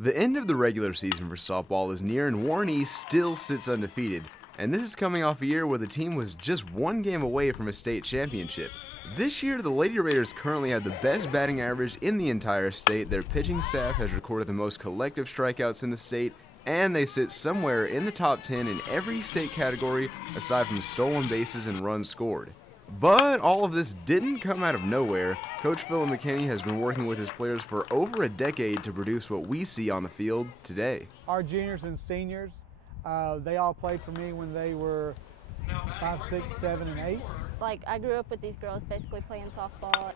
The end of the regular season for softball is near and Warren East still sits undefeated, and this is coming off a year where the team was just one game away from a state championship. This year, the Lady Raiders currently have the best batting average in the entire state. Their pitching staff has recorded the most collective strikeouts in the state, and they sit somewhere in the top 10 in every state category aside from stolen bases and runs scored. But all of this didn't come out of nowhere. Coach Philip McKinney has been working with his players for over a decade to produce what we see on the field today. Our juniors and seniors, they all played for me when they were 5, 6, 7, and 8. Like, I grew up with these girls basically playing softball.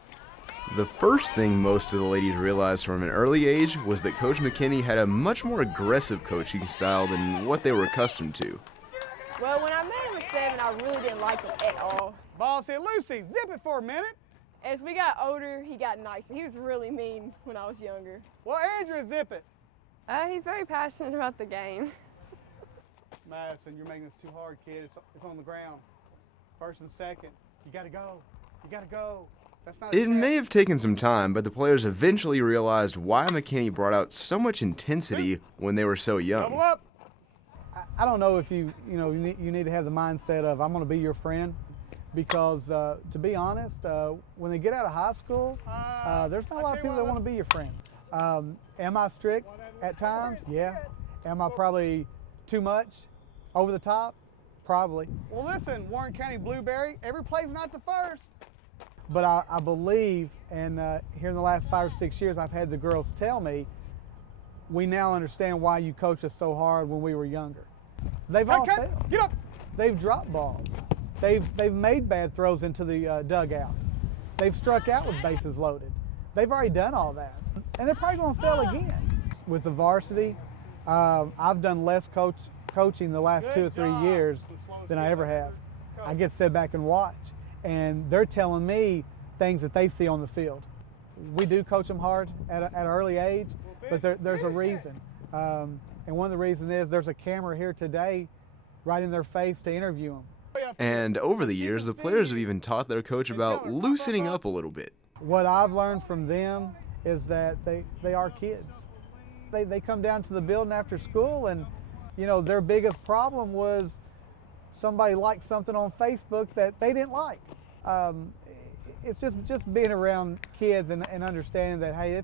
The first thing most of the ladies realized from an early age was that Coach McKinney had a much more aggressive coaching style than what they were accustomed to. Well, when I met him at 7, I really didn't like him at all. Ball said, Lucy, zip it for a minute. As we got older, he got nicer. He was really mean when I was younger. Well, Andrew, zip it. He's very passionate about the game. Madison, you're making this too hard, kid. It's on the ground. First and second. You got to go. You got to go. That's not It may have taken some time, but the players eventually realized why McKinney brought out so much intensity when they were so young. Double up. I don't know if you need to have the mindset of I'm going to be your friend, because to be honest, when they get out of high school, there's not a lot of people that want to be your friend. Am I strict at times? Yeah. Am I probably too much, over the top? Probably. Well, listen, Warren County Blueberry, every play's not the first. But I believe, and here in the last 5 or 6 years, I've had the girls tell me, we now understand why you coached us so hard when we were younger. They've all failed. Get up. They've dropped balls. They've made bad throws into the dugout. They've struck out with bases loaded. They've already done all that. And they're probably going to fail again. With the varsity, I've done less coaching the last 2 or 3 years than I ever have. I get to sit back and watch, and they're telling me things that they see on the field. We do coach them hard at an early age, but there's a reason. And one of the reasons is there's a camera here today right in their face to interview them. And over the years, the players have even taught their coach about loosening up a little bit. What I've learned from them is that they are kids. They come down to the building after school, and their biggest problem was somebody liked something on Facebook that they didn't like. It's just being around kids and understanding that, hey,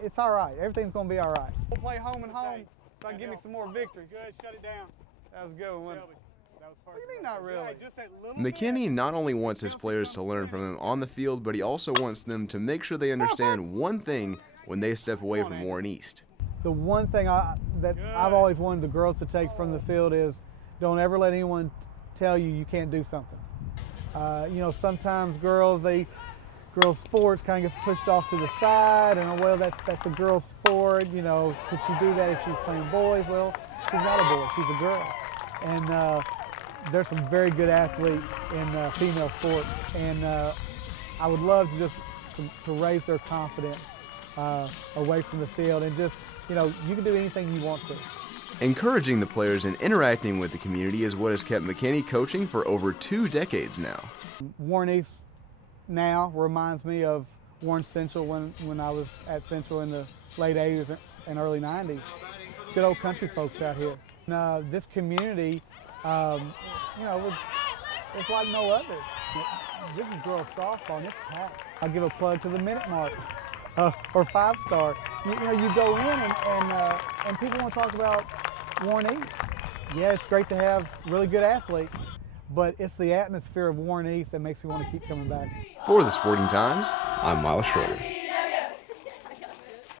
it's all right. Everything's going to be all right. We'll play home and home so I can give me some more victories. Good, shut it down. That was a good one. What do you mean not really? McKinney not only wants his players to learn from him on the field, but he also wants them to make sure they understand one thing when they step away from Warren East. The one thing that I've always wanted the girls to take from the field is don't ever let anyone tell you can't do something. Sometimes girls sports kind of gets pushed off to the side, and well, that's a girl's sport. Could she do that if she's playing boys? Well, she's not a boy, she's a girl. And there's some very good athletes in female sports, and I would love to raise their confidence away from the field, and just, you can do anything you want to. Encouraging the players and interacting with the community is what has kept McKinney coaching for over 2 decades now. Warren East now reminds me of Warren Central when I was at Central in the late 80s and early 90s. Good old country folks out here. And, this community, it's like no other. This is girls softball, and it's packed. I'll give a plug to the Minute Mark or 5 Star. You go in and people want to talk about Warren East. Yeah, it's great to have really good athletes, but it's the atmosphere of Warren East that makes me want to keep coming back. For the Sporting Times, I'm Miles Schroeder.